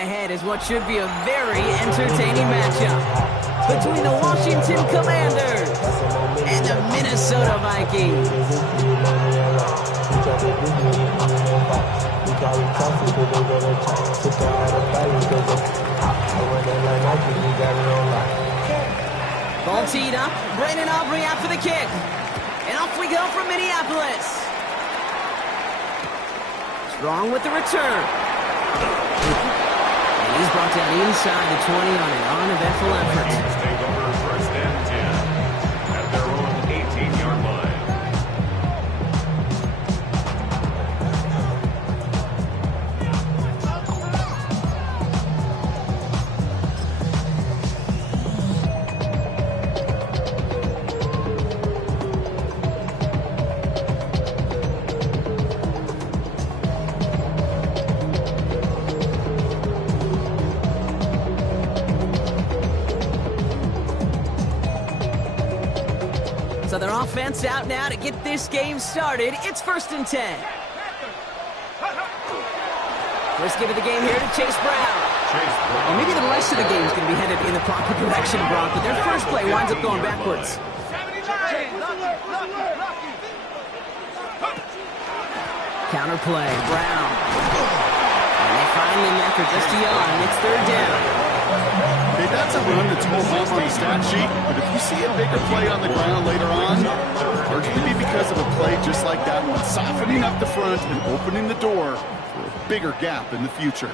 ahead is what should be a very entertaining matchup between the Washington Commanders and the Minnesota Vikings. Ball teed up, Brandon Aubrey out for the kick. And off we go from Minneapolis. Strong with the return. And he's brought down inside the 20 on an uneventful effort. Take over first and 10 at their own 18-yard line. So their offense out now to get this game started. It's 1st and 10. First give of the game here to Chase Brown. And maybe the rest of the game is going to be headed in the proper direction, Brock, but their first play winds up going backwards. Counter play, Brown. And they find him after just a yawn. It's 3rd down. Hey, that's a run that's hold off on the stat sheet, but if you see a bigger play on the ground later on, largely be because of a play just like that one, softening up the front and opening the door for a bigger gap in the future.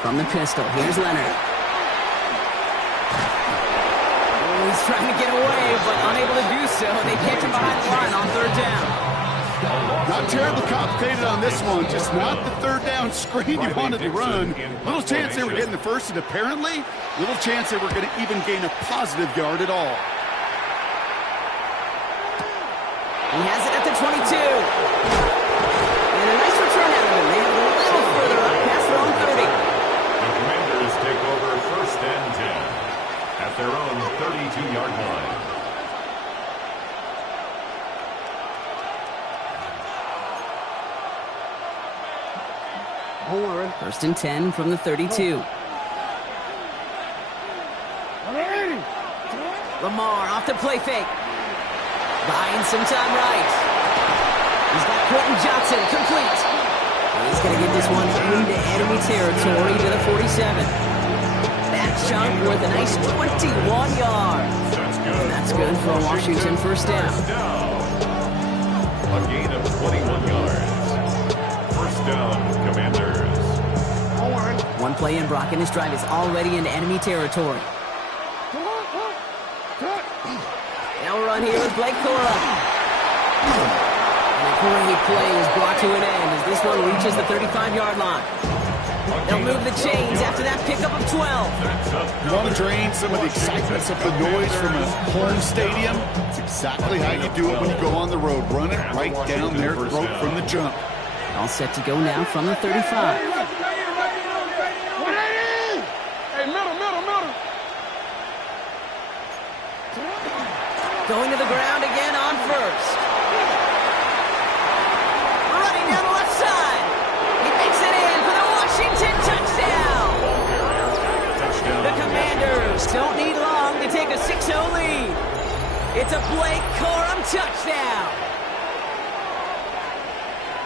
From the pistol, here's Leonard. Oh, he's trying to get away, but unable to do so. They catch him behind the line on 3rd down. Not terribly complicated on this one, just not the 3rd down screen you wanted to run. Little chance they were getting the first, and apparently, little chance they were going to even gain a positive yard at all. He has it at the 22. And a nice return out of him. They have a little further up past their own 30. The Commanders take over first and 10 at their own 32-yard line. First and 10 from the 32. Lamar off the play fake. Buying some time right. He's got Quentin Johnson complete. And he's going to get this one into enemy territory to the 47. That chunk worth a nice 21 yards. And that's good for a Washington first down. A gain of 21 yards. First down, Commanders. One play in, Brock, and his drive is already into enemy territory. They'll run here with Blake Cora. And a great play is brought to an end as this one reaches the 35-yard line. They'll move the chains after that pickup of 12. You want to drain some of the excitements of the noise from a home stadium? It's exactly how you do it when you go on the road. Run it right down their throat from the jump. All set to go now from the 35. Going to the ground again on first. Running down the left side. He makes it in for the Washington touchdown. The Commanders don't need long to take a 6-0 lead. It's a Blake Corum touchdown.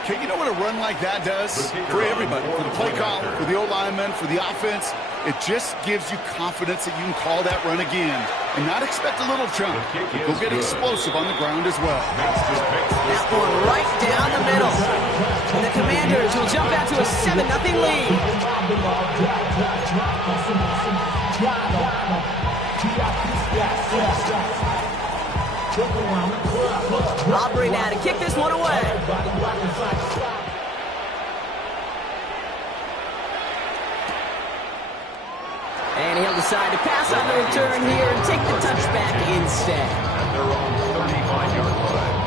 Okay, you know what a run like that does for everybody, for the play caller, for the O-lineman, for the offense? It just gives you confidence that you can call that run again and not expect a little chunk. Go get explosive on the ground as well. That one right down the middle. And the Commanders will jump out to a 7-0 lead. Aubrey now to kick this one away. And he'll decide to pass on the return here and take the touchback instead. At their own 35-yard line.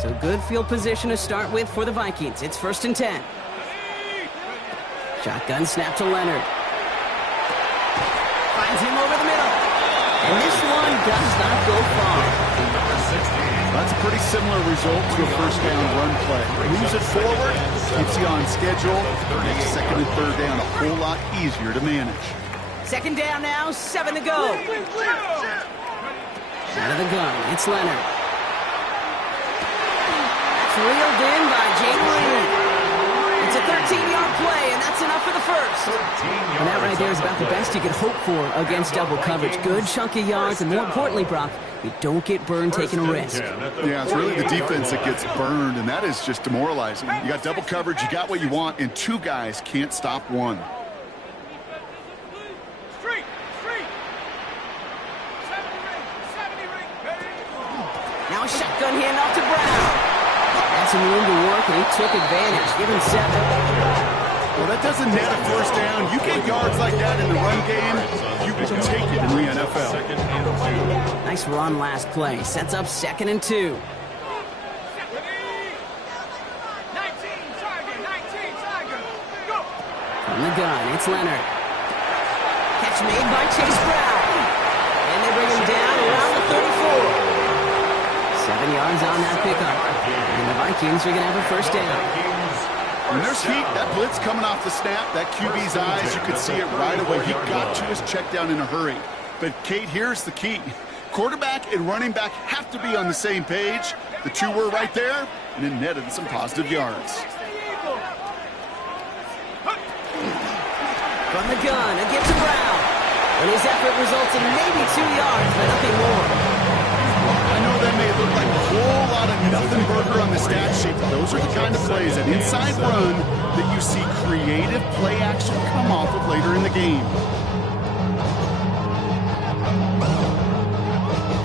So good field position to start with for the Vikings. It's 1st and 10. Shotgun snap to Leonard. Finds him over the middle. And this one does not go far. That's a pretty similar result to a first down run play. Moves it forward, keeps you on schedule, makes second and third down a whole lot easier to manage. Second down now, 7 to go. Out of the gun, it's Leonard. That's reeled in by Jaden Reed. It's a 13-yard play, and that's enough for the first. And that right there is about the best you could hope for against double coverage. Good chunk of yards, and more importantly, Brock, you don't get burned taking a risk. Yeah, it's really the defense that gets burned, and that is just demoralizing. You got double coverage, you got what you want, and two guys can't stop one. Now a shotgun handoff to Brown. Had some room to work, and he took advantage. Give him 7. Well, that doesn't net a first down. You get yards like that in the run game, you can take it in the NFL. Nice run last play. Sets up 2nd and 2. From the gun, it's Leonard. Catch made by Chase Brown. And they bring him down around the 34. 7 yards on that pickup. And the Vikings are going to have a first down. When there's heat, that blitz coming off the snap, that QB's eyes, you could see it right away. He got to his check down in a hurry. But, Kate, here's the key. Quarterback and running back have to be on the same page. The two were right there, and it netted some positive yards. From the gun, a give to Brown. And his effort results in maybe 2 yards, but nothing more. I know that may look like a whole lot of nothing burger on the stat sheet, but those are the kind of plays, that inside run, that you see creative play action come off of later in the game.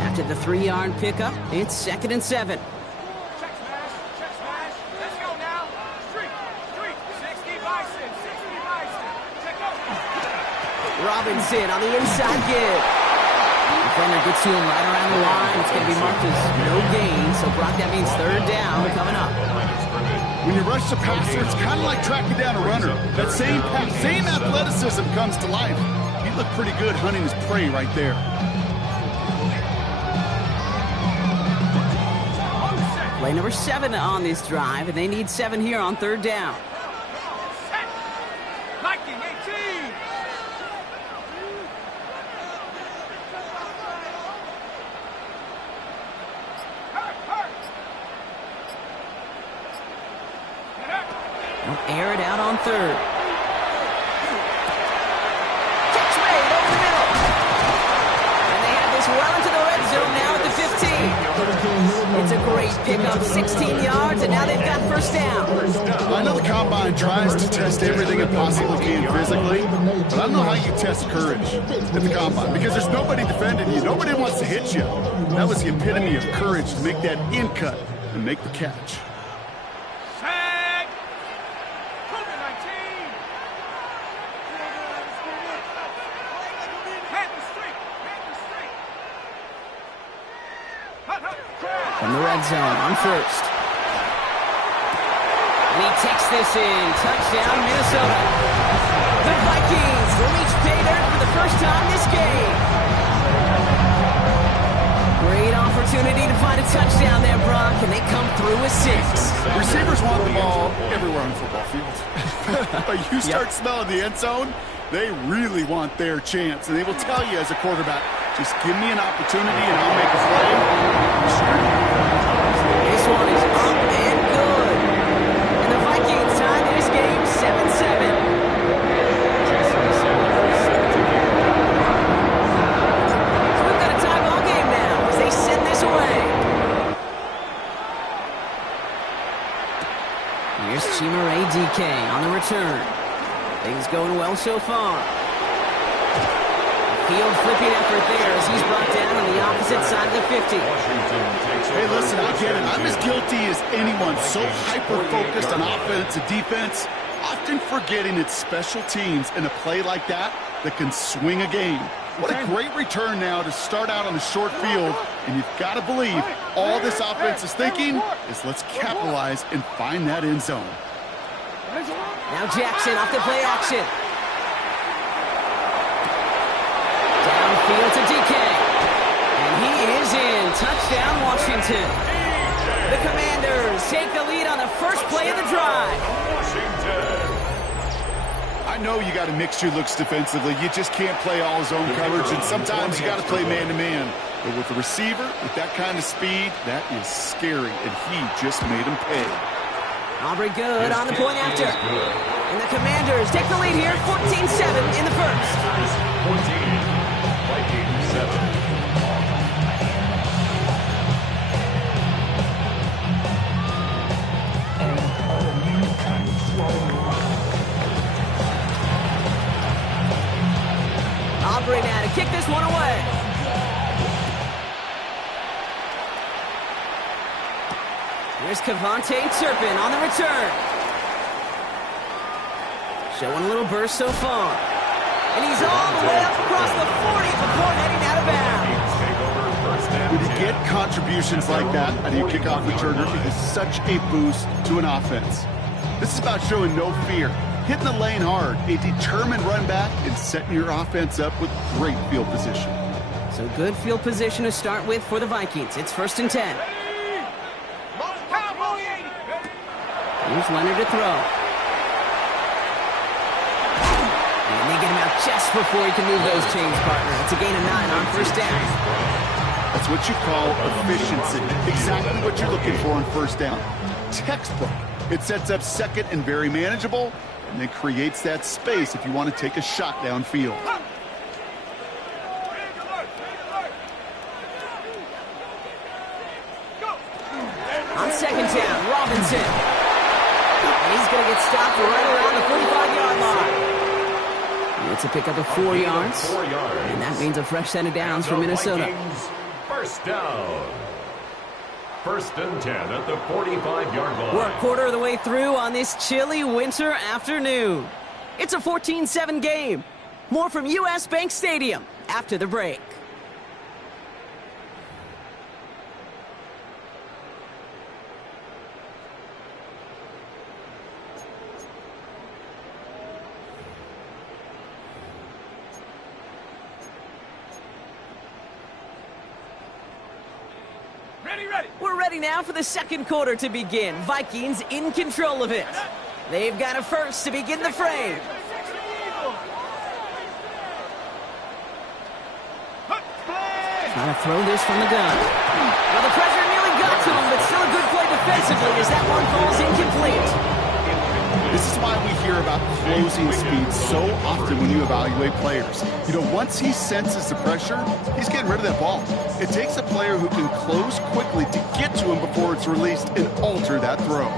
After the 3-yard pickup, it's 2nd and 7. Check smash, let's go now. Street, 60 Bison, check out. Robinson on the inside give. Defender gets to him right around the line. It's going to be marked as no gain. So, Brock, that means 3rd down coming up. When you rush the passer, it's kind of like tracking down a runner. That same pass, same athleticism comes to life. He looked pretty good hunting his prey right there. Play number 7 on this drive, and they need 7 here on 3rd down. Viking 18. They'll air it out on 3rd. Catch made over the middle. And they have this well into the red zone now at the 15. It's a great pickup, 16 yards, and now they've got first down. I know the combine tries to test everything it possibly can physically, but I don't know how you test courage at the combine, because there's nobody defending you. Nobody wants to hit you. That was the epitome of courage, to make that in cut and make the catch. From the red zone on 1st. And he takes this in. Touchdown, Minnesota. The Vikings will each pay dirt for the first time this game. Great opportunity to find a touchdown there, Brock, and they come through with 6. Receivers want the ball everywhere on the football field. But you start smelling the end zone, they really want their chance. And they will tell you as a quarterback, just give me an opportunity and I'll make a play. This one is up and good. And the Vikings tie this game 7-7. So we've got a tie ball game now as they send this away. Here's Chimere DK on the return. Things going well so far. Field flipping effort there as he's brought down on the opposite side of the 50. Hey, listen, I get it. I'm as guilty as anyone. So hyper-focused on offense and defense, often forgetting it's special teams in a play like that that can swing a game. What a great return now to start out on the short field, and you've got to believe all this offense is thinking is let's capitalize and find that end zone. Now Jackson off the play action. Downfield to DK. And he is in. Touchdown, Washington. The Commanders take the lead on the first play of the drive. I know you got to mix your looks defensively. You just can't play all zone coverage, and sometimes you got to play man-to-man. But with the receiver, with that kind of speed, that is scary, and he just made him pay. Aubrey good on the point after. And the Commanders take the lead here, 14-7 in the first. 14, Vikings 7. Aubrey now to kick this one away. Here's Kevontae Turpin on the return. Showing a little burst so far. And he's all the way up across the 40 before heading out of bounds. When you get contributions like that out of your kickoff returner, it is such a boost to an offense. This is about showing no fear, hitting the lane hard, a determined run back, and setting your offense up with great field position. So good field position to start with for the Vikings. It's 1st and 10. Here's Leonard to throw. And they get him out just before he can move those chains, partner. It's a gain of 9 on 1st down. That's what you call efficiency. Exactly what you're looking for on 1st down. Textbook. It sets up 2nd and very manageable, and then creates that space if you want to take a shot downfield. On 2nd down, Robinson. And he's going to get stopped right around the 45-yard line. It's a pickup of 4 yards. And that means a fresh set of downs for Minnesota. Vikings, 1st down. 1st and 10 at the 45-yard line. We're a quarter of the way through on this chilly winter afternoon. It's a 14-7 game. More from US Bank Stadium after the break. We're ready now for the 2nd quarter to begin. Vikings in control of it. They've got a first to begin the frame. Trying to throw this from the gun. Well, the pressure nearly got to him, but still a good play defensively as that one falls incomplete. This is why we hear about closing speed so often when you evaluate players. You know, once he senses the pressure, he's getting rid of that ball. It takes a player who can close quickly to get to him before it's released and alter that throw.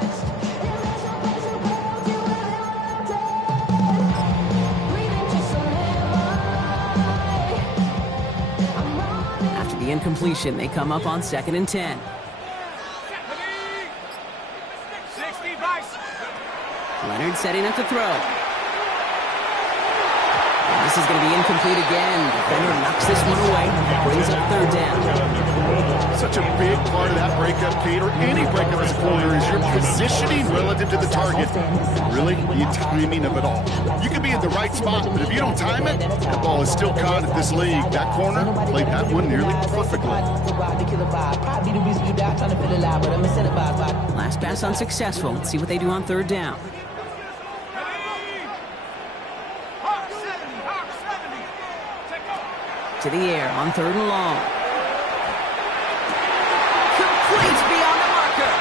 After the incompletion, they come up on 2nd and 10. Leonard setting up to throw. And this is going to be incomplete again. Defender knocks this one away. Brings up 3rd down. Such a big part of that breakup, Kate, or any breakup as a corner, is your positioning relative to the target. Really, the timing of it all. You can be in the right spot, but if you don't time it, the ball is still caught at this league. That corner played that one nearly perfectly. Last pass unsuccessful. Let's see what they do on 3rd down. To the air on 3rd and long. Complete beyond the marker.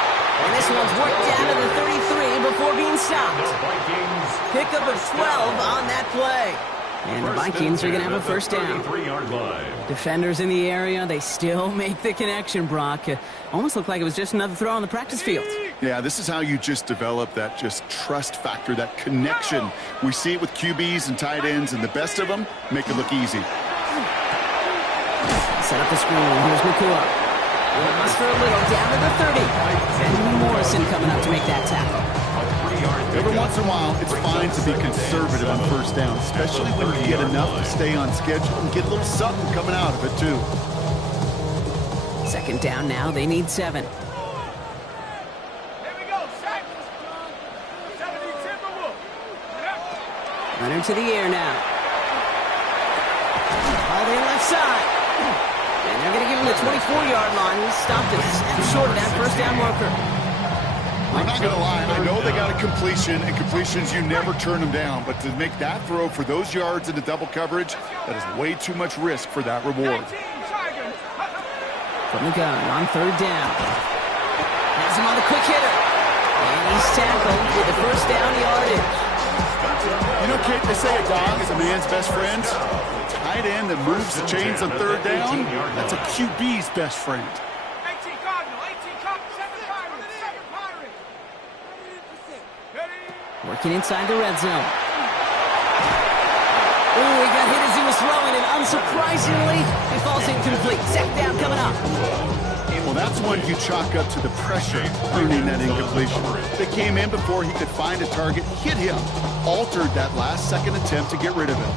And this one's worked down to the 33 before being stopped. Pickup of 12 on that play. And the Vikings are going to have a 1st down. Defenders in the area, they still make the connection, Brock. Almost looked like it was just another throw on the practice field. Yeah, this is how you just develop that just trust factor, that connection. We see it with QBs and tight ends, and the best of them make it look easy. Set up the screen. Here's McCoy. Lost for a little, down to the 30. And Morrison coming up to make that tackle. Every once in a while, it's fine to be conservative on 1st down, especially when you get enough to stay on schedule and get a little something coming out of it, too. 2nd down now. They need 7. Here we go, set. 70 Timberwolves. Leonard to the air now. All the left side. And they're going to give him the 24-yard line. He stopped a step short of that first down marker. I'm not going to lie. I know they got a completion, and completions, you never turn them down. But to make that throw for those yards into double coverage, that is way too much risk for that reward. From the gun on third down. Has him on the quick hitter. And he's tackled with the first down yardage. You know, Kate, they say a dog is a man's best friend. Tight end that moves the chains on third down, that's a QB's best friend. 18 Cardinal, 18 Cop, 7 Pirates, 7 Pirates. Working inside the red zone. Oh, he got hit as he was throwing, and unsurprisingly, he falls incomplete. Second down coming up. Well, that's one you chalk up to the pressure earning that incompletion. They came in before he could find a target, hit him, altered that last second attempt to get rid of him.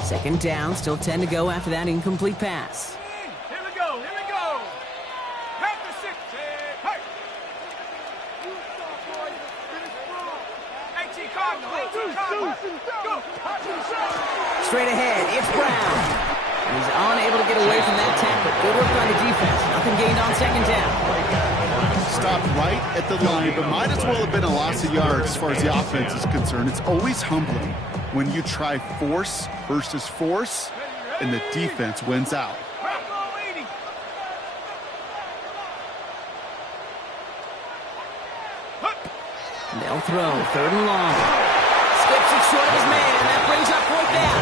Second down, still 10 to go after that incomplete pass. Here we go, here we go. Back to 6. Hey. 18 Cardinal, 18 Cardinal. Go. Straight ahead, it's Brown. He's unable to get away from that tackle. Good work on the defense. Nothing gained on second down. Stopped right at the line, but might as well have been a loss of yards as far as the offense is concerned. It's always humbling when you try force versus force, and the defense wins out. They'll throw, third and long. Skips it short of his man, and that brings up fourth down.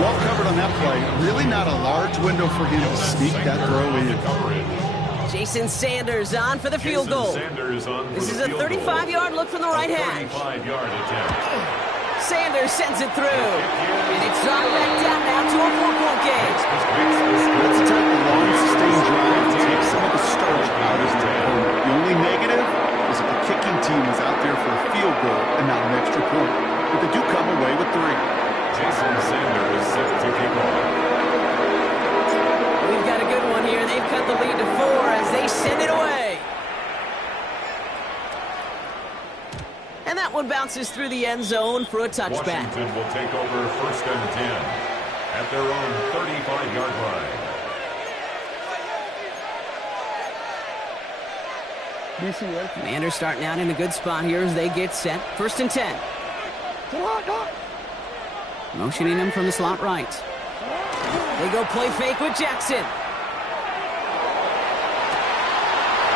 Well covered on that play. Really not a large window for him to sneak that throw in. Jason Sanders on for the field goal. This is a 35-yard look from the right hash. Sanders sends it through, and it's on back down now to a 4-point game. That's the type of long, sustained drive to take some of the starch out of his opponent. The only negative is if the kicking team is out there for a field goal and not an extra point. But they do come away with 3. Jason Sanders set to kick off. We've got a good one here. They've cut the lead to 4 as they send it away. And that one bounces through the end zone for a touchback. Washington will take over first and 10 at their own 35-yard line. Commanders starting out in a good spot here as they get set. First and 10. Motioning him from the slot right. They go play fake with Jackson.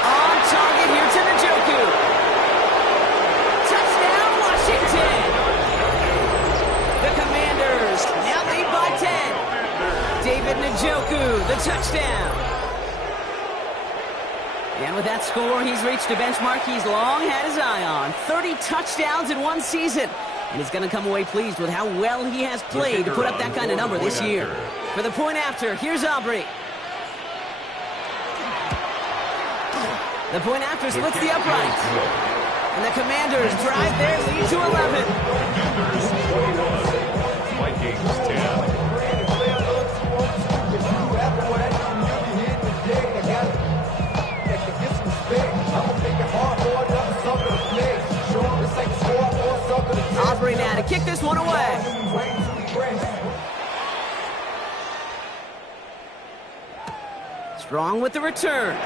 On target here to Njoku. Touchdown, Washington. The Commanders now lead by 10. David Njoku, the touchdown. And with that score, he's reached a benchmark he's long had his eye on. 30 touchdowns in one season. And he's going to come away pleased with how well he has played to put up that kind of number this year. For the point after, here's Aubrey. The point after splits the upright. And the Commanders drive their lead to 11. Vikings 10. Aubrey now to kick this one away. Strong with the return.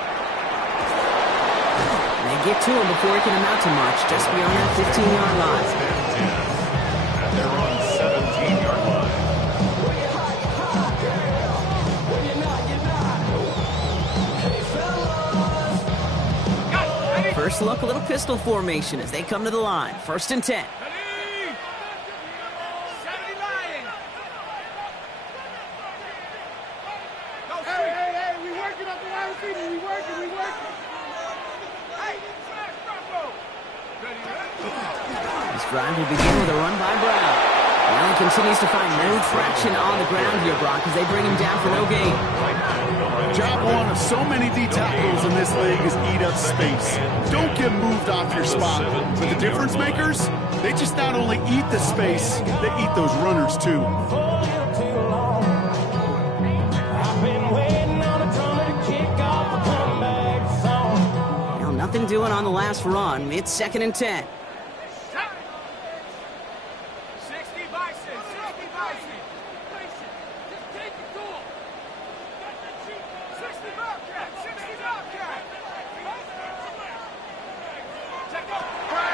And they get to him before he can amount to much, just beyond that 15-yard line. At their own 17-yard line. First look, a little pistol formation as they come to the line. First and 10. Drive will begin with a run by Brown. Now he continues to find no traction on the ground here, Brock, as they bring him down for no gain. Job one of so many D tackles in this league is eat up space. Don't get moved off your spot. But the difference makers, they just not only eat the space, they eat those runners too. Well, nothing doing on the last run. It's second and 10.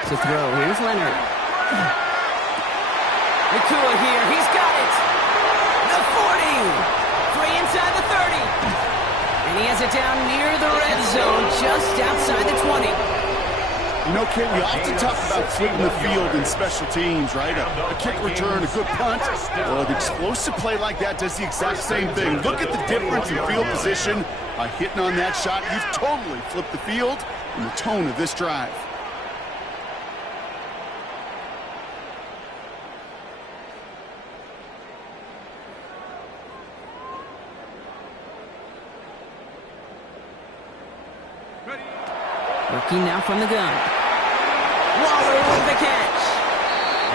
To throw, here's Leonard. Nakua here, he's got it! The 40! 3 inside the 30! And he has it down near the red zone, just outside the 20. You know, Kent, we often talk about flipping the field in special teams, right? A kick return, a good punt. Well, an explosive play like that does the exact same thing. Look at the difference in field position. By hitting on that shot, you've totally flipped the field and the tone of this drive. Working now from the gun. Waller with the catch.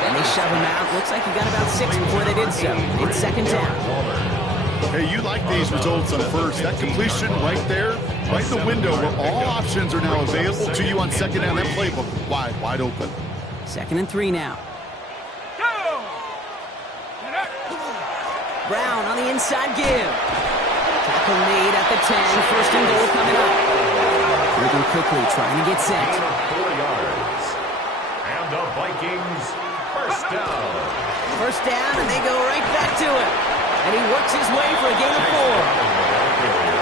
And they shove him out. Looks like he got about 6 before they did so. It's second down. Hey, you like these results on first. That completion right there, right in the window where all options are now available to you on second down. That playbook wide open. 2nd and 3 now. Brown on the inside give. Tackle made at the 10. 1st and goal coming up. Moving quickly, trying to get set. 4 yards. And the Vikings, first down. First down, and they go right back to it. And he works his way for a gain of 4.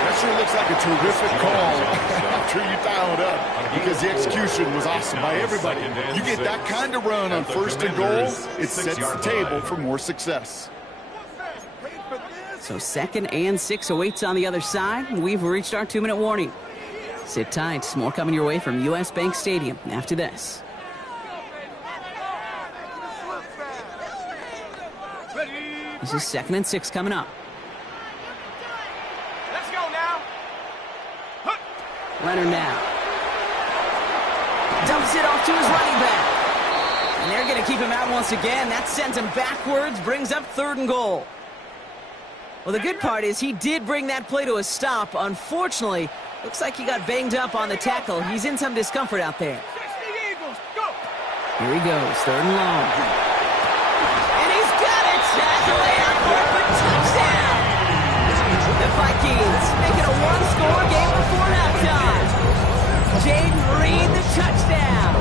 That sure looks like a terrific call after you dial it up, because the execution was awesome by everybody. You get that kind of run on 1st and goal, it sets the table for more success. So 2nd and 6 awaits on the other side. We've reached our 2-minute warning. Sit tight. More coming your way from U.S. Bank Stadium after this. This is 2nd and 6 coming up. Let's go now. Leonard now. Dumps it off to his running back. And they're going to keep him out once again. That sends him backwards, brings up 3rd and goal. Well, the good part is he did bring that play to a stop. Unfortunately, looks like he got banged up on the tackle. He's in some discomfort out there. Here he goes, 3rd and long. And he's got it! Tackle out for a touchdown! The Vikings make it a 1-score game before halftime. Jaden Reed, the touchdown.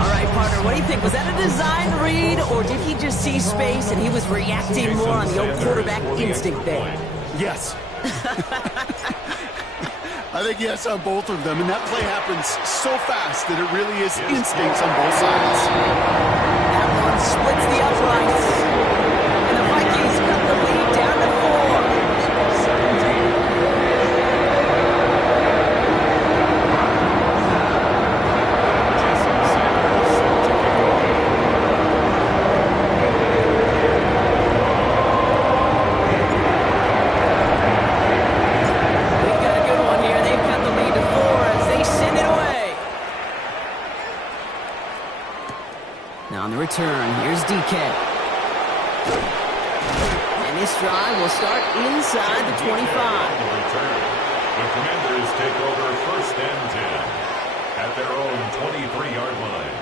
All right, partner, what do you think? Was that a design read, or did he just see space and he was reacting more on the old quarterback instinct there? Yes. I think yes on both of them, and that play happens so fast that it really is instincts on both sides. That one splits the uprights, and the Vikings cut the lead down to 4. Return. Here's DK. And this drive will start inside the 25. The Commanders take over 1st and 10 at their own 23-yard line.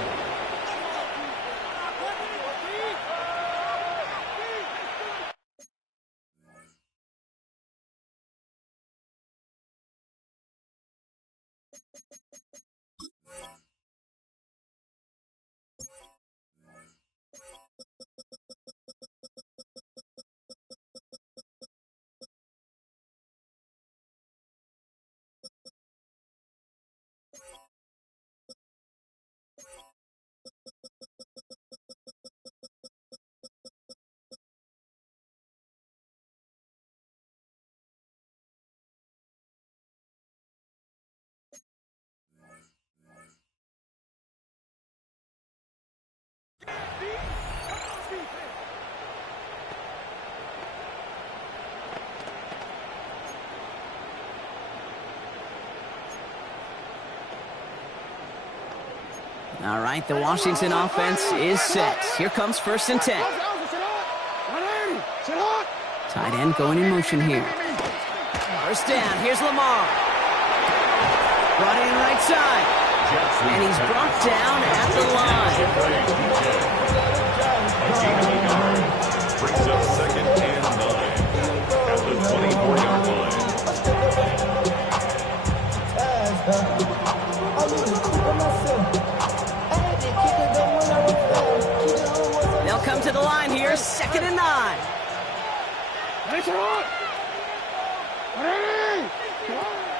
All right, the Washington offense is set. Here comes 1st and 10. Tight end going in motion here. First down, here's Lamar. Brought in right side. And he's brought down at the line. 2nd and 9.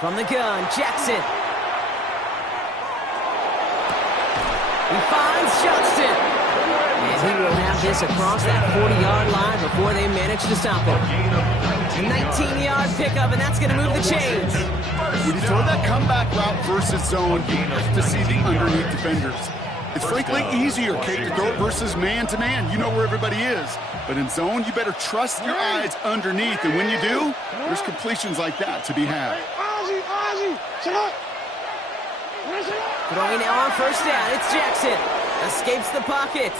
From the gun, Jackson. He finds Johnston. And he will have this across that 40-yard line before they manage to stop him. A 19-yard pickup, and that's going to move the chains. When you throw that comeback route versus zone, you have to see the underneath defenders. It's frankly easier, Kate, to throw it versus man-to-man. You know where everybody is. But in zone, you better trust your eyes underneath. And when you do, there's completions like that to be had. Throwing now on 1st down, it's Jackson. Escapes the pocket.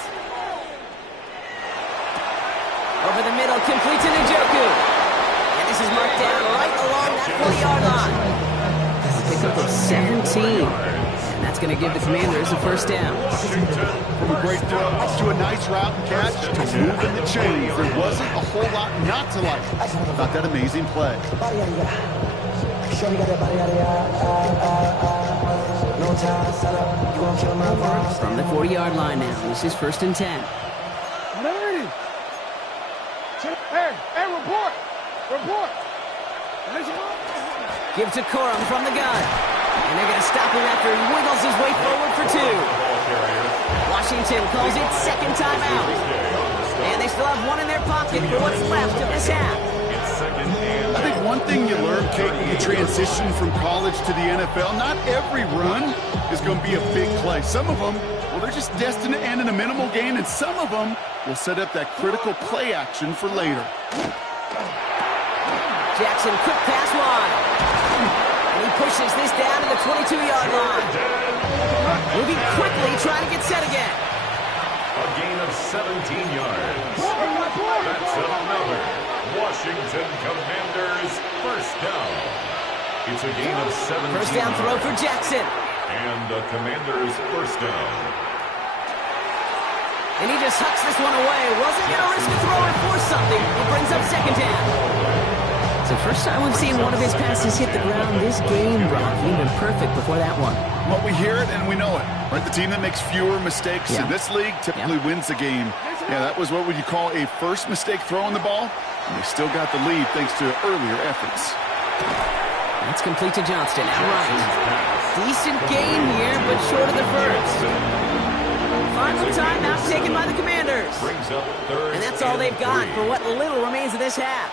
Over the middle, complete to Njoku. And this is marked down right along that 40-yard line. That's a pickup of 17. And that's going to give the Commanders a 1st down. From a great throw to a nice route catch to moving the chains. There wasn't a whole lot not to like about that amazing play. From the 40-yard line now, this is 1st and 10. Hey, report! Report! Give to Corum from the gun. And they're going to stop him after he wiggles his way forward for 2. Washington calls it 2nd timeout. And they still have 1 in their pocket for what's left of this half. I think one thing you learn, Kate, when you transition from college to the NFL, not every run is going to be a big play. Some of them, well, they're just destined to end in a minimal gain, and some of them will set up that critical play action for later. Jackson, quick pass wide. And he pushes this down to the 22-yard line. Moving quickly, trying to get set again. A gain of 17 yards. That's another Washington Commanders 1st down. It's a gain of 17 First down throw for Jackson. And the Commanders 1st down. And he just hucks this one away. Wasn't going to risk a throw and force something. It brings up 2nd down. It's the first time we've seen one of his passes hit the ground this game, Brock. He'd been perfect before that one. Well, we hear it and we know it. Right? The team that makes fewer mistakes in this league typically wins the game. Yeah, that was what would you call a first mistake throwing the ball. And they still got the lead thanks to earlier efforts. That's complete to Johnston. Outright. Decent gain here, but short of the first. Final timeout taken by the Commanders. And that's all they've got for what little remains of this half.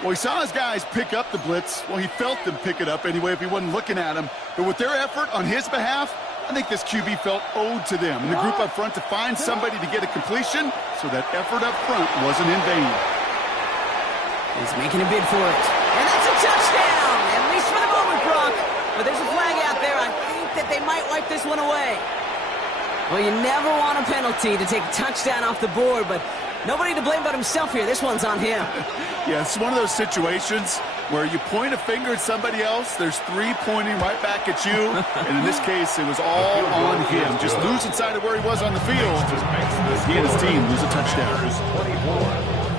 Well, he saw his guys pick up the blitz. Well, he felt them pick it up anyway if he wasn't looking at him. But with their effort on his behalf, I think this QB felt owed to them and the group up front to find somebody to get a completion, so that effort up front wasn't in vain. He's making a bid for it. And that's a touchdown, at least for the moment, Brock. But there's a flag out there. I think that they might wipe this one away. Well, you never want a penalty to take a touchdown off the board, but nobody to blame but himself here. This one's on him. Yeah, it's one of those situations where you point a finger at somebody else, there's 3 pointing right back at you, and in this case, it was all on him. Just losing sight of where he was on the field. He and his team lose a touchdown.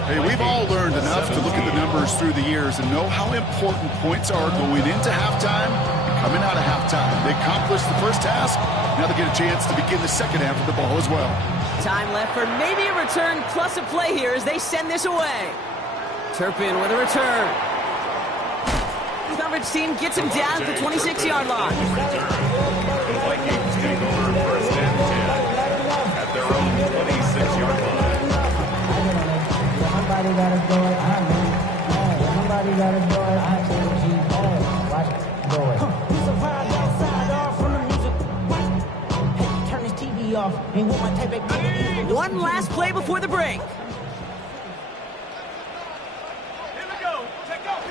Hey, we've all learned enough to look at the numbers through the years and know how important points are going into halftime and coming out of halftime. They accomplished the first task. Now they get a chance to begin the second half of the ball as well. Time left for maybe a return plus a play here as they send this away. Turpin with a return. The coverage team gets him down at the 26-yard line. The Vikings take over 1st and 10 at their own 26-yard line. Somebody gotta do it, I mean. Somebody gotta do it, I can't watch it, do it. He's a vibe outside off from the music. Hey, turn his TV off. Ain't want my tape back. One last play before the break. Here we go. Take off.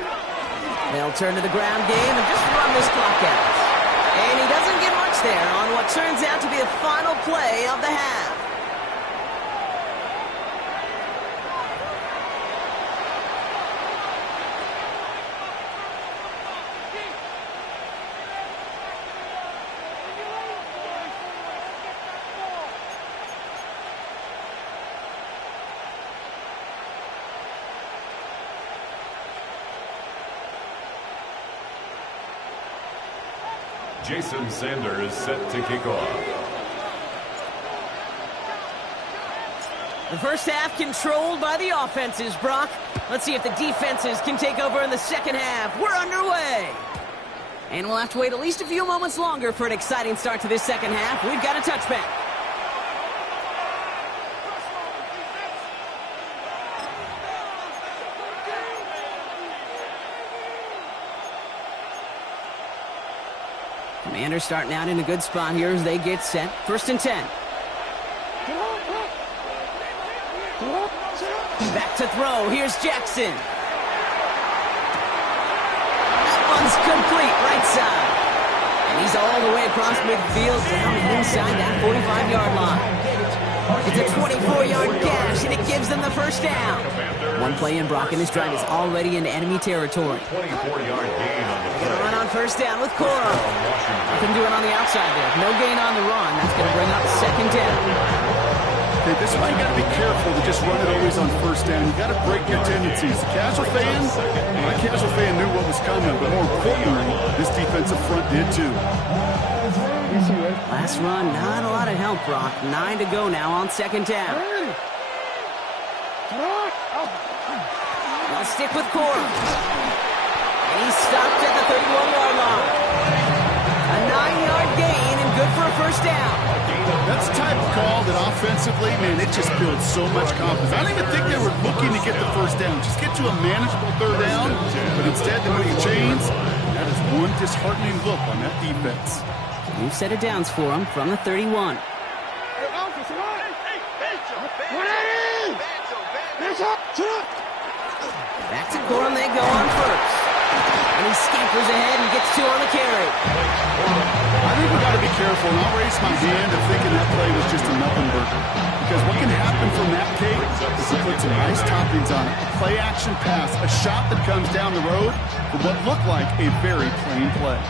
They'll turn to the ground game and just run this clock out. And he doesn't get much there on what turns out to be the final play of the half. Jason Sanders set to kick off. The first half controlled by the offenses, Brock. Let's see if the defenses can take over in the second half. We're underway. And we'll have to wait at least a few moments longer for an exciting start to this second half. We've got a touchback. Commanders starting out in a good spot here as they get set. 1st and 10. Back to throw. Here's Jackson. That one's complete, right side. And he's all the way across midfield down inside that 45-yard line. It's a 24-yard gash, and it gives them the first down. One play in, Brock, and this drive is already into enemy territory. 24-yard gain on the They're going to run on first down with Cora. Nothing doing on the outside there. No gain on the run. That's going to bring up second down. Okay, this is why you got to be careful to just run it always on first down. You got to break your tendencies. The casual fan, my casual fan knew what was coming, but more importantly, this defensive front did too. Last run, not a lot of help, Brock. 9 to go now on second down. They'll stick with Cora. And he's stopped at the 31-yard line. A 9-yard gain and good for a first down. That's the type of call that offensively, man, it just builds so much confidence. I don't even think they were looking to get the first down. Just get to a manageable third down, but instead they move the chains. That is one disheartening look on that defense. New set of downs for him from the 31. Back to Corum, they go on first. And he scampers ahead and gets 2 on the carry. I think we got to be careful, and I'll raise my hand of thinking that play was just a nothing burger. Because what can happen from that tape is he put some nice toppings on it. A play-action pass, a shot that comes down the road for what looked like a very plain play.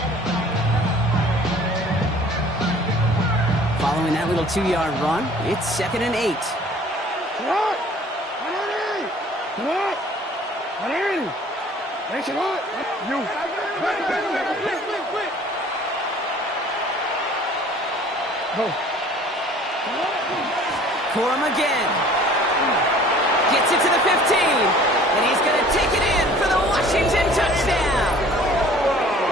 Following that little 2-yard run, it's 2nd and 8. Corum again. Gets it to the 15. And he's going to take it in for the Washington touchdown.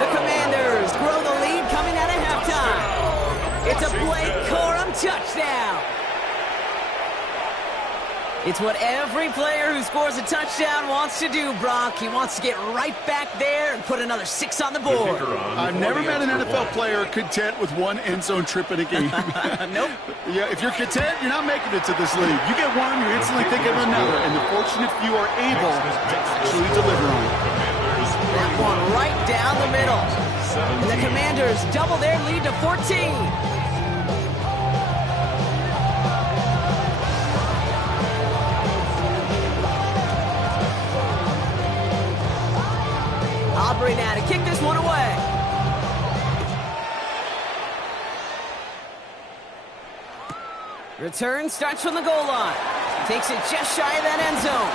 The Commanders grow the lead coming out of halftime. It's a Blake Corum touchdown. It's what every player who scores a touchdown wants to do, Brock. He wants to get right back there and put another 6 on the board. I've never met an NFL player content with one end zone trip in a game. Nope. Yeah, if you're content, you're not making it to this league. You get one, you instantly think of another, and the fortunate few are able to actually deliver on it. That one right down the middle. And the Commanders double their lead to 14. Aubrey now to kick this one away. Return starts from the goal line. Takes it just shy of that end zone.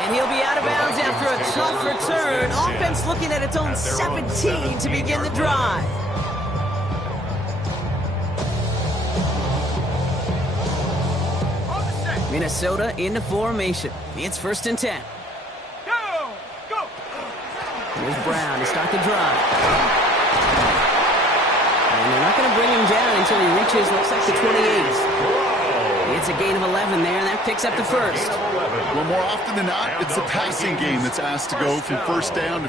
And he'll be out of bounds after a tough return. Offense looking at its own 17 to begin the drive. Minnesota into formation. It's 1st and 10. Here's Brown to start the drive. And they're not going to bring him down until he reaches, looks like the 28. It's a gain of 11 there, and that picks up the first. Well, more often than not, it's the passing game that's asked to go from first down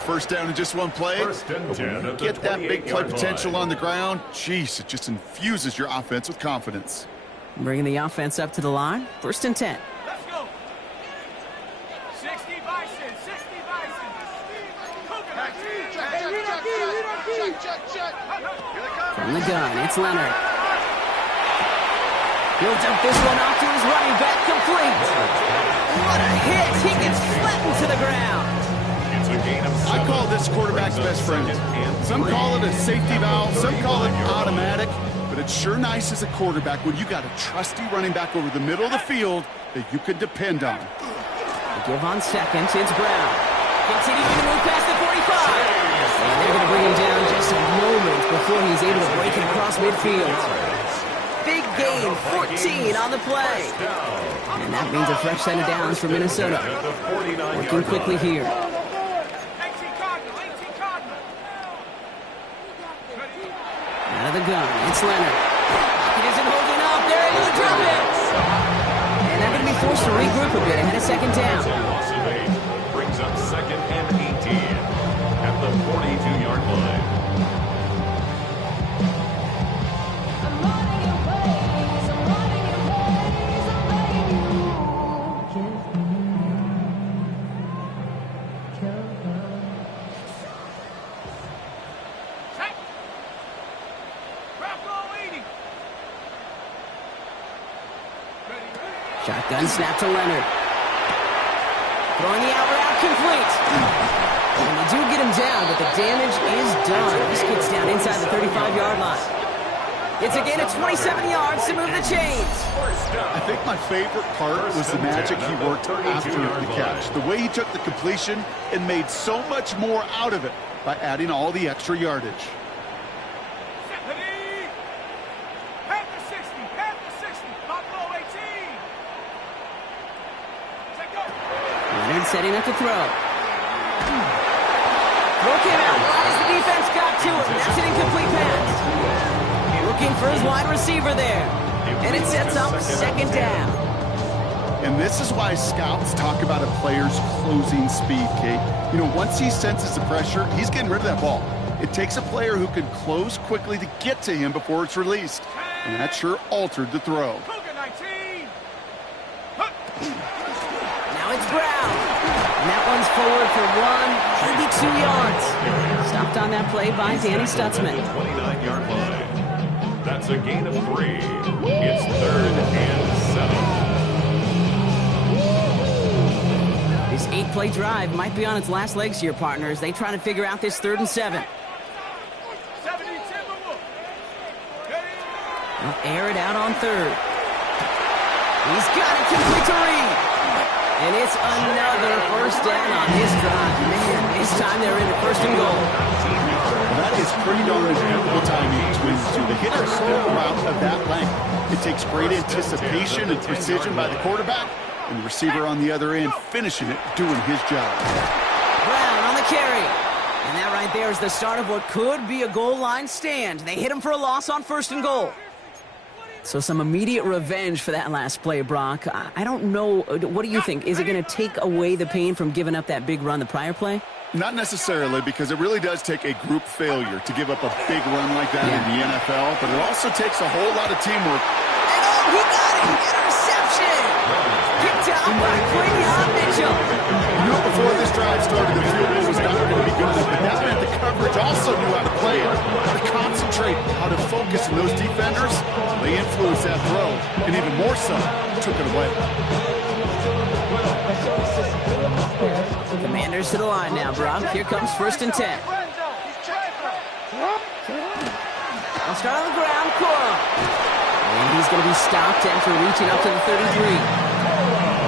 in just one play. But when you get that big play potential on the ground, geez, it just infuses your offense with confidence. Bringing the offense up to the line, 1st and 10. Let's go. 60 Bison, 60 Bison. From the gun, it's Leonard. He'll dump this one off to his running back, complete. What a hit! He gets flattened to the ground. I call this quarterback's best friend. Some call it a safety valve, some call it automatic, but it's sure nice as a quarterback when you got a trusty running back over the middle of the field that you can depend on. They give on seconds, it's Brown. Continuing to move past the 45. And they're going to bring him down just a moment before he's able to break it across midfield. Big gain gain, 14 on the play. And that means a fresh set of downs for Minnesota. Working quickly here. 18 Cardinal, 18 Cardinal. Out of the gun, it's Leonard. It isn't holding up, they're able to drop it. And they're going to be forced to regroup a bit ahead of second down. Loss of 8 brings up 2nd and 18 at the 42-yard line. Shotgun snap to Leonard. Throwing the out route complete. And they do get him down, but the damage is done. This gets down inside the 35-yard line. It's a gain of 27 yards to move the chains. I think my favorite part was the magic he worked after the catch. The way he took the completion and made so much more out of it by adding all the extra yardage. Leonard setting up to throw. Throw came out right as the defense got to him. That's an incomplete pass. Looking for his wide receiver there. And it sets up second down. And this is why scouts talk about a player's closing speed, Kate. You know, once he senses the pressure, he's getting rid of that ball. It takes a player who can close quickly to get to him before it's released. And that sure altered the throw. Now it's Brown. And that one's forward for 1, maybe 2 yards. Stopped on that play by Danny Stutzman. 29-yard line. That's a gain of 3. It's 3rd and 7. This 8-play drive might be on its last legs here, partners. They try to figure out this 3rd and 7. They'll air it out on 3rd. He's got it complete to Reed. And it's another first down on his drive. Man, this time they're in the 1st and goal. That is pretty darn impeccable timing between the two. The hitter throw route of that length. It takes great anticipation and precision by the quarterback, and the receiver on the other end finishing it, doing his job. Brown on the carry. And that right there is the start of what could be a goal line stand. They hit him for a loss on 1st and goal. So some immediate revenge for that last play, Brock. I don't know. What do you think? Is it going to take away the pain from giving up that big run the prior play? Not necessarily, because it really does take a group failure to give up a big run like that in the NFL, but it also takes a whole lot of teamwork. And oh, he got it! Interception! Picked out by Quinion Mitchell. You know, before this drive started, the field goal was not going to be good enough, but that meant the coverage also knew how to play it, how to concentrate, how to focus, and those defenders, they influenced that throw, and even more so, took it away. Commanders to the line now, Brock. Here comes 1st and 10. I'll start on the ground, Cora. And he's going to be stopped after reaching up to the 33.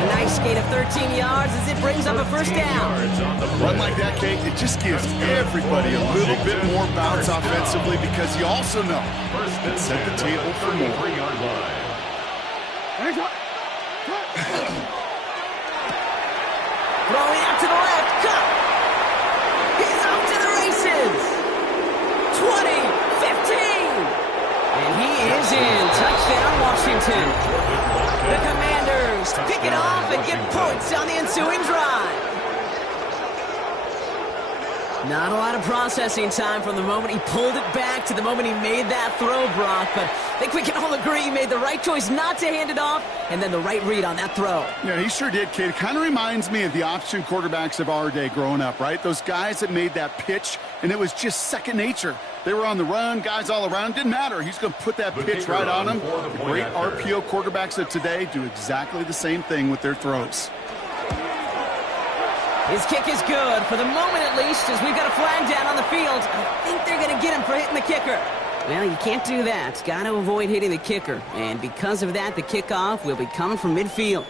A nice gain of 13 yards as it brings up a first down. Run like that, Kate, it just gives everybody a little bit more bounce offensively because you also know it set the table for more. Throwing out to the left, cut. He's off to the races. 20, 15. And he is in. Touchdown, Washington. The Commanders pick it off and get points on the ensuing drive. Not a lot of processing time from the moment he pulled it back to the moment he made that throw, Brock. But I think we can all agree he made the right choice not to hand it off and then the right read on that throw. Yeah, he sure did, Kate. It kind of reminds me of the option quarterbacks of our day growing up, right? Those guys that made that pitch, and it was just second nature. They were on the run, guys all around. Didn't matter. He's going to put that pitch right on them. The great RPO quarterbacks of today do exactly the same thing with their throws. His kick is good, for the moment at least, as we've got a flag down on the field. I think they're going to get him for hitting the kicker. Well, you can't do that. Got to avoid hitting the kicker. And because of that, the kickoff will be coming from midfield.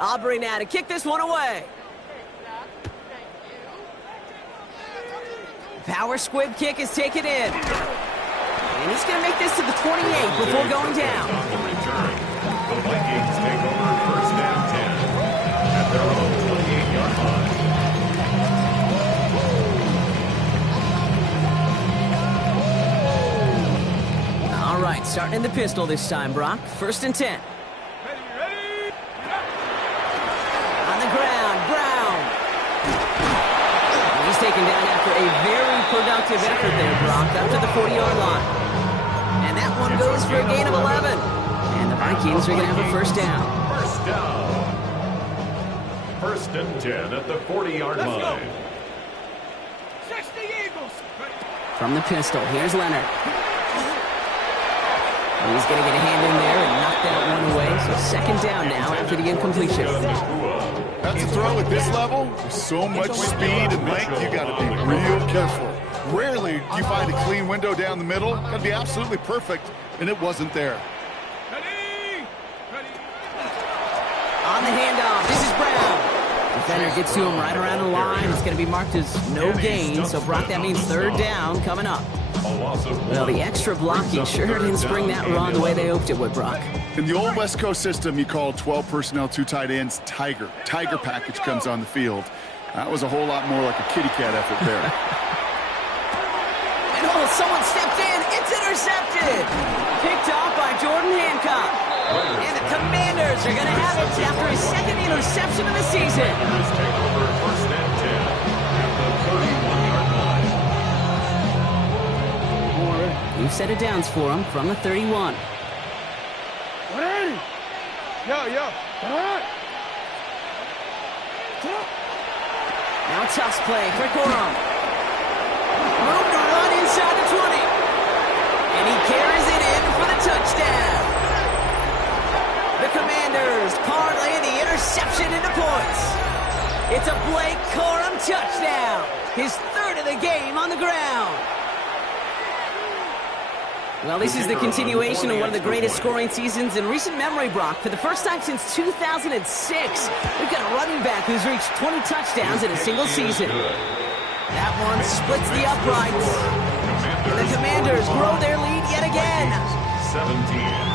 Aubrey now to kick this one away. Power squib kick is taken in. And he's going to make this to the 28 before going down. On the return, the Vikings take over first and 10 at their own 28-yard line. All right, starting in the pistol this time, Brock. First and 10. Ready, ready. On the ground, Brown. He's taken down after a very productive effort there, Brock, up to the 40-yard line. And that one goes for a gain of 11. And the Vikings are going to have a first down. First down. First and 10 at the 40-yard Let's go. line. 60 Eagles. Ready. From the pistol, here's Leonard. He's going to get a hand in there and knock that one away. So second down now after the incompletion. That's a throw at this level. With so much speed and length, you got to be real careful. Rarely do you find a clean window down the middle. That'd be absolutely perfect, and it wasn't there. Ready. Ready. On the handoff, this is Brown. Defender gets to him right around the line. It's going to be marked as no gain. So, Brock, that means third down coming up. Well, the extra blocking sure didn't spring that run the way they hoped it would, Brock. In the old West Coast system, you call 12 personnel, 2 tight ends, Tiger. Tiger package comes on the field. That was a whole lot more like a kitty cat effort there. And oh, someone stepped in. It's intercepted. Picked off by Jordan Hancock. And the Commanders are going to have it after his second interception of the season. Take over first and 10 at the 31-yard line. New set of downs for him from the 31. Ready. Yo. All right. Now toss play for Gorham. Room to run inside the 20. And he carries it in for the touchdown. The Commanders parlay the interception into points. It's a Blake Corum touchdown. His third of the game on the ground. Well, this is the continuation of one of the greatest scoring seasons in recent memory, Brock. For the first time since 2006, we've got a running back who's reached 20 touchdowns in a single season. That one splits the uprights. And the Commanders grow their lead yet again. 17.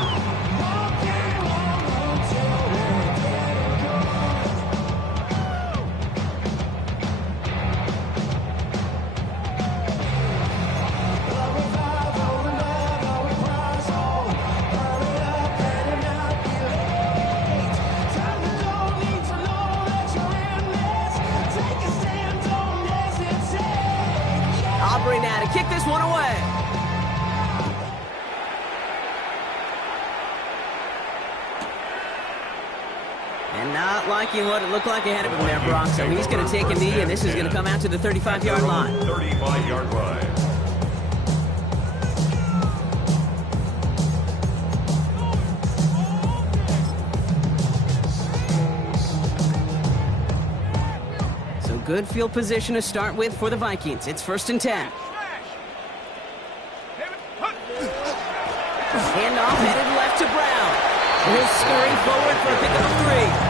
Now to kick this one away. And not liking what it looked like ahead of him there, Brock. So he's going to take a knee, and this is going to come out to the 35-yard line. 35-yard line. So good field position to start with for the Vikings. It's first and 10. Handoff headed left to Brown. He'll scurry forward for a pick of 3.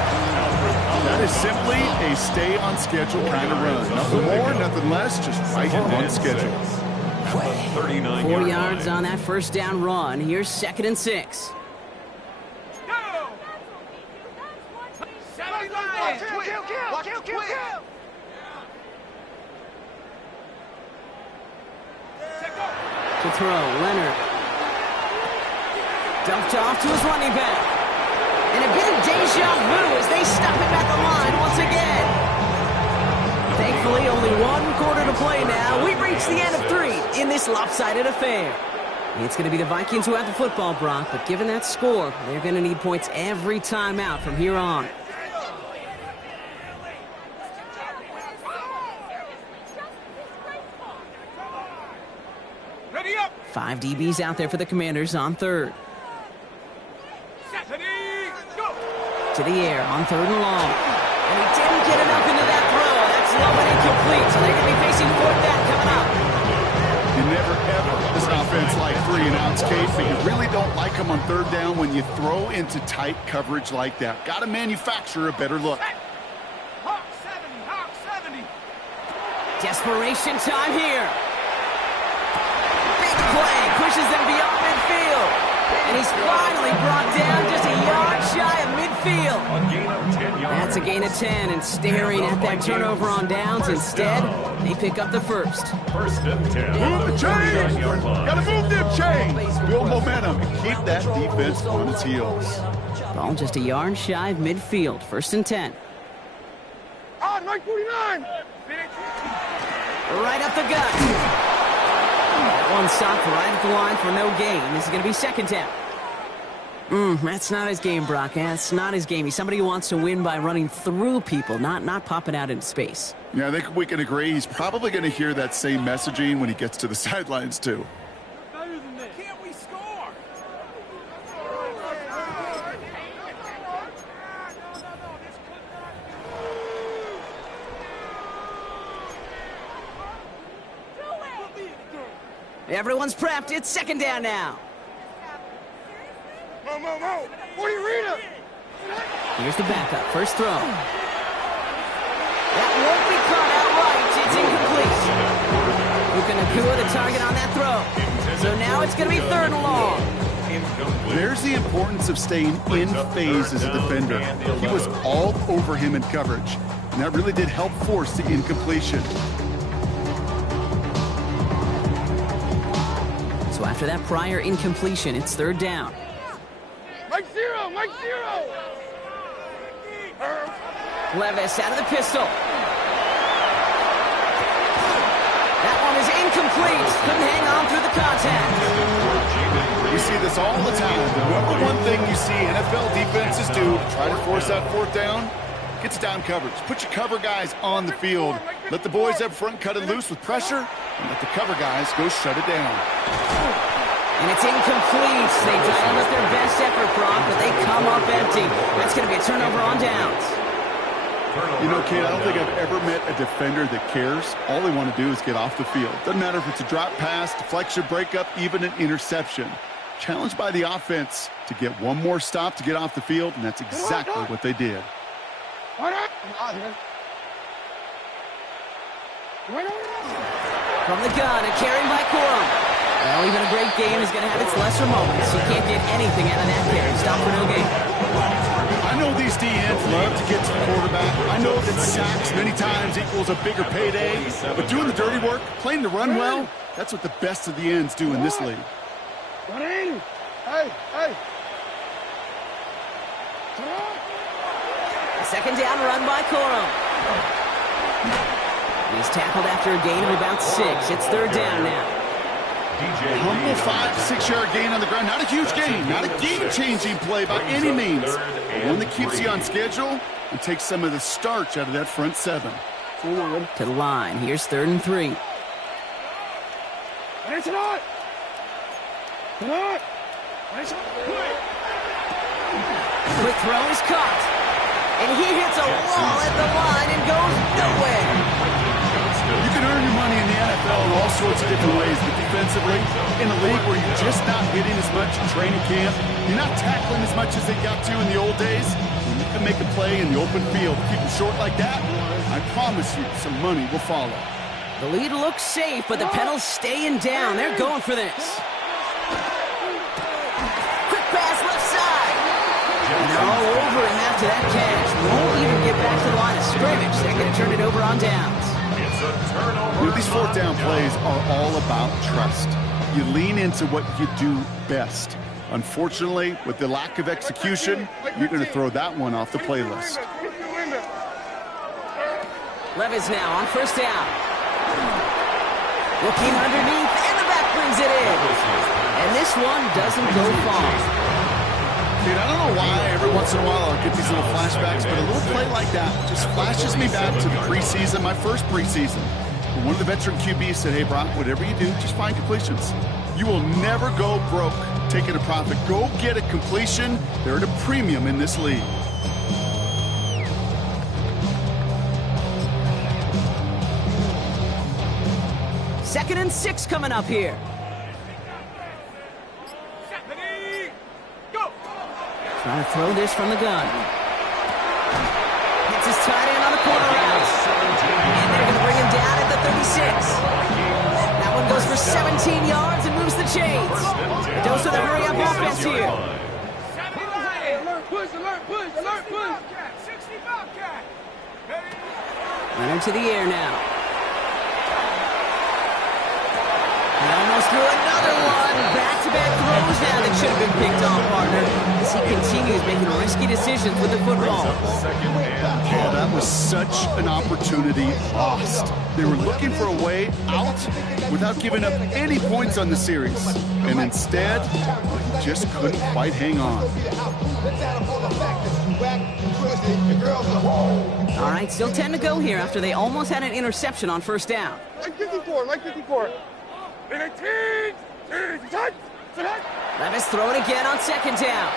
That is simply a stay-on-schedule kind of run. Nothing more, nothing less, just right on schedule. 4 yards on that first down run. Here's second and 6. Go. 70 Lions. Kill. To throw, Leonard. Dumped off to his running back. And a bit of deja vu as they stop him at the line once again. Thankfully, only one quarter to play now. We've reached the end of 3 in this lopsided affair. It's going to be the Vikings who have the football, Brock, but given that score, they're going to need points every time out from here on. Ready up. 5 DBs out there for the Commanders on third. Ready. Go. To the air on third and long. And he didn't get enough into that throw. That's low and incomplete, so they're going to be facing fourth down coming up. You never, ever, this offense like 3-and-outs, Kate, but you really don't like them on third down when you throw into tight coverage like that. Got to manufacture a better look. Hawk 70. Desperation time here. play. Pushes them beyond midfield. And he's finally brought down just a yard shy of midfield. A gain of 10 yards. That's a gain of 10, and staring at that turnover on downs instead, they pick up the first. First and 10. Move the chains! 39-yard line. Gotta move them chains! Build momentum and keep that defense on its heels. Ball just a yard shy of midfield. First and 10. On, Mike 49! Right up the gut. That one stopped right at the line for no gain. This is going to be second down. That's not his game, Brock. That's not his game. He's somebody who wants to win by running through people, not popping out into space. Yeah, I think we can agree he's probably going to hear that same messaging when he gets to the sidelines, too. Can't we score? Everyone's prepped. It's second down now. Mo, 40 Rita! Here's the backup. First throw. That won't be caught outright. It's incomplete. Puka Nacua the target on that throw. So now it's going to be third and long. There's the importance of staying in phase as a defender. He was all over him in coverage, and that really did help force the incompletion. So after that prior incompletion, it's third down. Mike zero! Levis out of the pistol. That one is incomplete. Couldn't hang on through the contact. We see this all the time. The number one thing you see NFL defenses do to try to force that fourth down, gets down coverage. Put your cover guys on the field. Let the boys up front cut it loose with pressure, and let the cover guys go shut it down. And it's incomplete. They dial up their best effort, Brock, but they come up empty. That's going to be a turnover on downs. You know, Kate, I don't think I've ever met a defender that cares. All they want to do is get off the field. Doesn't matter if it's a drop pass, deflection, breakup, even an interception. Challenged by the offense to get one more stop to get off the field, and that's exactly what they did. From the gun, a carry by Corum. Well, even a great game is going to have its lesser moments. You can't get anything out of that carry. Stop for no gain. I know these DNs love to get to the quarterback. I know that sacks many times equals a bigger payday. But doing the dirty work, playing the run well, that's what the best of the ends do in this league. Hey! Second down run by Corum. He's tackled after a gain of about 6. It's third down now. Humble 5-6 yard gain on the ground. Not a huge gain. Not a game-changing play by any means. But one that keeps you on schedule and takes some of the starch out of that front seven. To the line. Here's third and 3. Quick throw is caught. And he hits a wall at the line and goes nowhere. You can earn your money in the NFL in all sorts of different ways, but defensively, in a league where you're just not hitting as much in training camp, you're not tackling as much as they got to in the old days, when you can make a play in the open field, keep them short like that, I promise you some money will follow. The lead looks safe, but the Penals staying down. They're going for this. Quick pass left side. And they're all over him after that catch. Won't even get back to the line of scrimmage. They're going to turn it over on downs. It's a turnover. You know, these fourth down plays are all about trust. You lean into what you do best. Unfortunately, with the lack of execution, you're going to throw that one off the playlist. Levis now on first down. Looking underneath, and the back brings it in. And this one doesn't go far. Dude, I don't know why every once in a while I'll get these little flashbacks, but a little play like that just flashes me back to the preseason, my first preseason. And one of the veteran QBs said, hey, Brock, whatever you do, just find completions. You will never go broke taking a profit. Go get a completion. They're at a premium in this league. Second and 6 coming up here. Trying to throw this from the gun. Hits his tight end on the corner route. And they're going to bring him down at the 36. That one goes for 17 yards and moves the chains. The Dose with a hurry-up offense here. Alert, push, alert, push, alert, push. 60 Bobcat. Leonard to the air now. He almost threw another one. Back-to-back throws now that should have been picked off, partner. As he continues making risky decisions with the football. Oh, that was such an opportunity lost. They were looking for a way out without giving up any points on the series. And instead, they just couldn't quite hang on. All right, still 10 to go here after they almost had an interception on first down. Like 54, like 54. Levis throw it again on second down.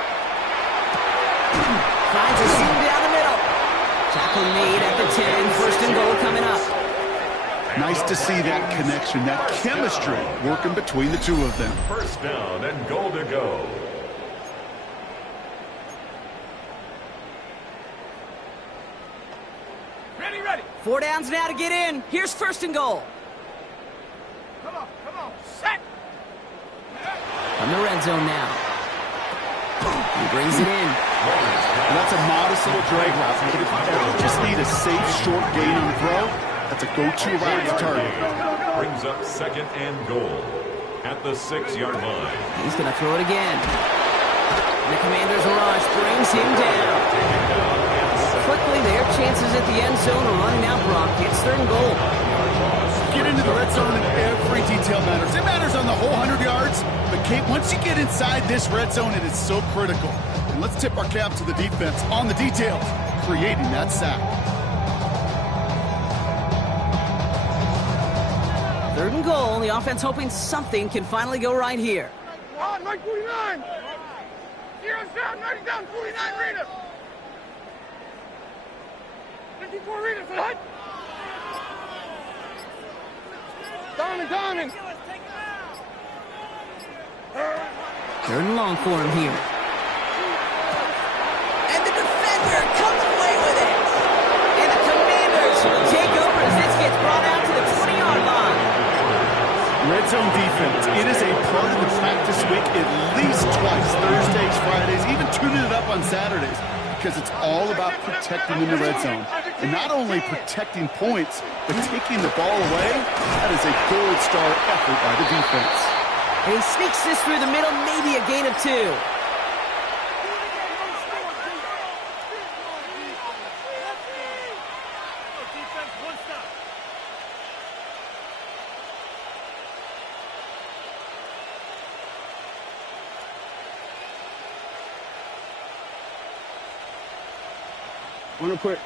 Finds a seam down the middle. Tackle made at the 10, first and goal coming up. Nice to see that connection, that chemistry working between the two of them. First down and goal to go. Ready, ready. 4 downs now to get in. Here's first and goal. Come on, set. From the red zone now. He brings it in. And that's a modest little drag route. But if you ever just need a safe, short gain on the throw, that's a go-to route to target. Brings up second and goal at the 6-yard line. He's going to throw it again. The Commanders' rush brings him down. Quickly, their chances at the end zone are running out, Brock. It's third and goal. Get into the red zone and every detail matters. It matters on the whole 100 yards. But, Kate, once you get inside this red zone, it is so critical. And let's tip our cap to the defense on the details, creating that sack. Third and goal. The offense hoping something can finally go right here. On, Mike 49. 0 down, 90 down, 49 Rita. 54 Rita, hut. Diamond. Third and long for him here. And the defender comes away with it. And the Commanders will take over as this gets brought out to the 20-yard line. Red zone defense, it is a part of the practice week at least twice, Thursdays, Fridays, even tuning it up on Saturdays, because it's all about protecting in the red zone. And not only protecting points, but taking the ball away, that is a gold star effort by the defense. And he sneaks this through the middle, maybe a gain of 2.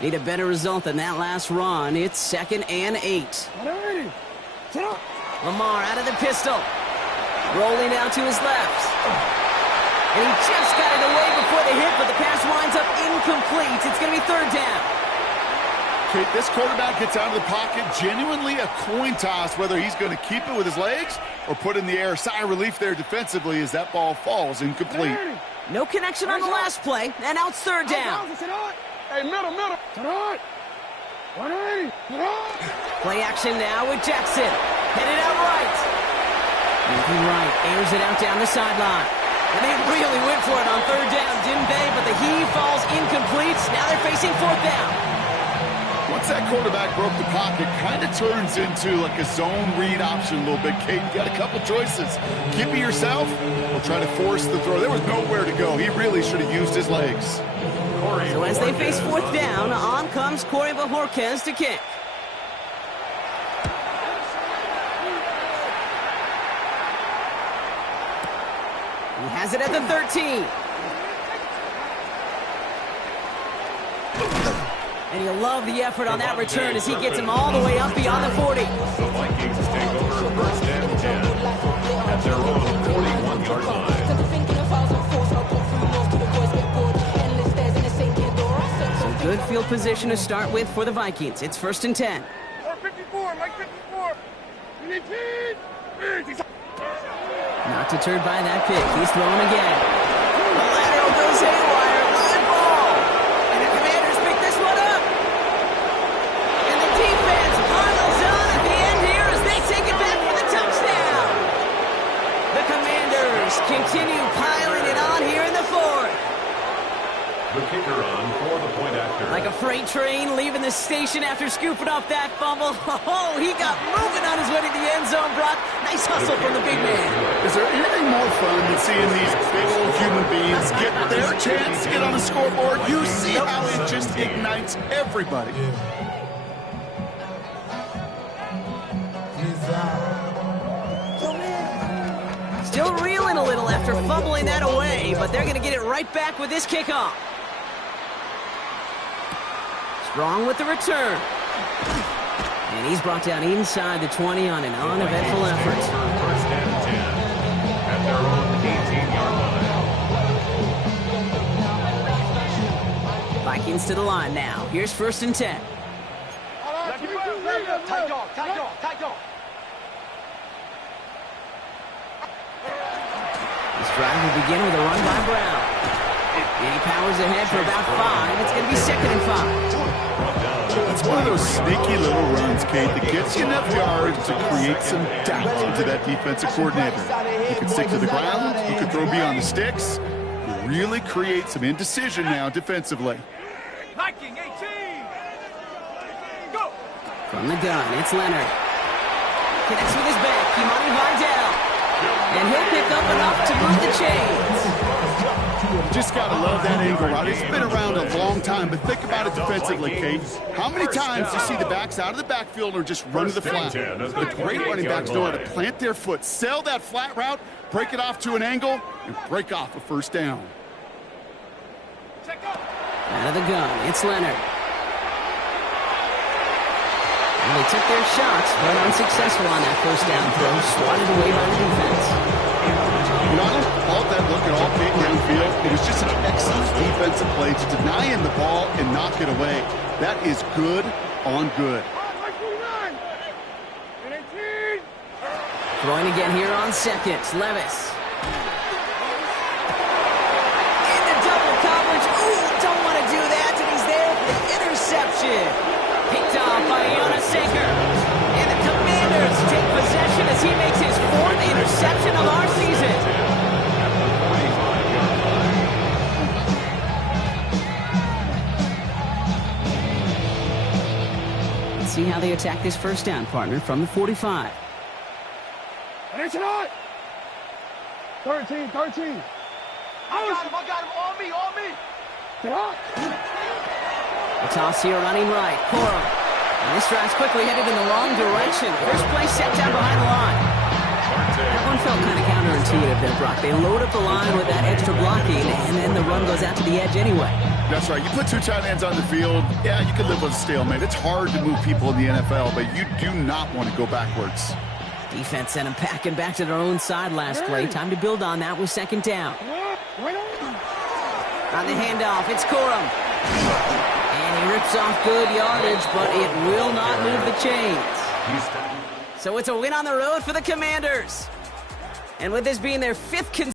Need a better result than that last run. It's 2nd and 8. Lamar out of the pistol. Rolling out to his left. And he just got it away before the hit, but the pass winds up incomplete. It's going to be third down. Kate, this quarterback gets out of the pocket, genuinely a coin toss, whether he's going to keep it with his legs or put in the air. Sigh of relief there defensively as that ball falls incomplete. No connection on the last play, and now it's third down. Hey, middle. 180. Play action now with Jackson. Headed out right. Moving right, airs it out down the sideline. And they really went for it on third down, didn't they? But the heave falls incomplete. Now they're facing fourth down. Once that quarterback broke the pocket, kind of turns into like a zone read option a little bit. Kate, you got a couple choices. Keep it yourself or try to force the throw. There was nowhere to go. He really should have used his legs. So as they face fourth down, on comes Corey Bajorquez to kick. He has it at the 13. And you'll love the effort on that return as he gets him all the way up beyond the 40. The Vikings take over first and 10 at their own 41-yard line. Good field position to start with for the Vikings. It's 1st and 10. 54, Mike 54. You need cheese. Not deterred by that pick. He's throwing again. The lateral goes haywire. Live ball. And the Commanders pick this one up. And the defense piles on at the end here as they take it back for the touchdown. the kicker on for the point after. Like a freight train leaving the station after scooping off that fumble. Oh, he got moving on his way to the end zone, Brock. Nice hustle from the big man. Is there anything more fun than seeing these big old human beings get their chance to get on the scoreboard? You see how it just ignites everybody. Still reeling a little after fumbling that away, but they're going to get it right back with this kickoff. Strong with the return. And he's brought down inside the 20 on an uneventful effort. First and 10 at their own 18-yard line. Vikings to the line now. Here's 1st and 10. Tight dog, tight dog, tight dog. This drive will begin with a run by Brown. And he powers ahead for about 5. It's going to be 2nd and 5. It's one of those sneaky little runs, Kate, that gets you enough yards to create some doubt into that defensive coordinator. You can stick to the ground. You can throw beyond the sticks. You really create some indecision now defensively. Viking 18. Go. From the gun, it's Leonard. Connects with his back, Kimani Vidal. And he'll pick up enough to move the chains. Just got to love that angle route. It's been around a long time, but think about it defensively, Kate. How many times do you see the backs out of the backfield or just run to the flat? The great running backs know how to plant their foot, sell that flat route, break it off to an angle, and break off a first down. Out of the gun, it's Leonard. And they took their shots, but unsuccessful on that first down throw, swatted away by the defense. You know, I don't fault that look at all, Kate, downfield. It was just an excellent defensive play to deny him the ball and knock it away. That is good on good. Throwing again here on 2nd, Levis. Into double coverage. Ooh, don't want to do that, and he's there for the interception. Picked off by Yonasaker. And the Commanders take possession as he makes his 4th interception of our season. Let's see how they attack this first down, partner, from the 45. Attention on! 13. I got him, on me. Get up! The toss here running right, Corum. And this drive's quickly headed in the wrong direction. First play set down behind the line. That one felt kind of counterintuitive there, Brock. They load up the line with that extra blocking, and then the run goes out to the edge anyway. That's right. You put 2 tight ends on the field, yeah, you can live with a stalemate. It's hard to move people in the NFL, but you do not want to go backwards. Defense sent him packing back to their own side last play. Time to build on that with 2nd down. On the handoff, it's Corum. And he rips off good yardage, but it will not move the chains. So it's a win on the road for the Commanders. And with this being their 5th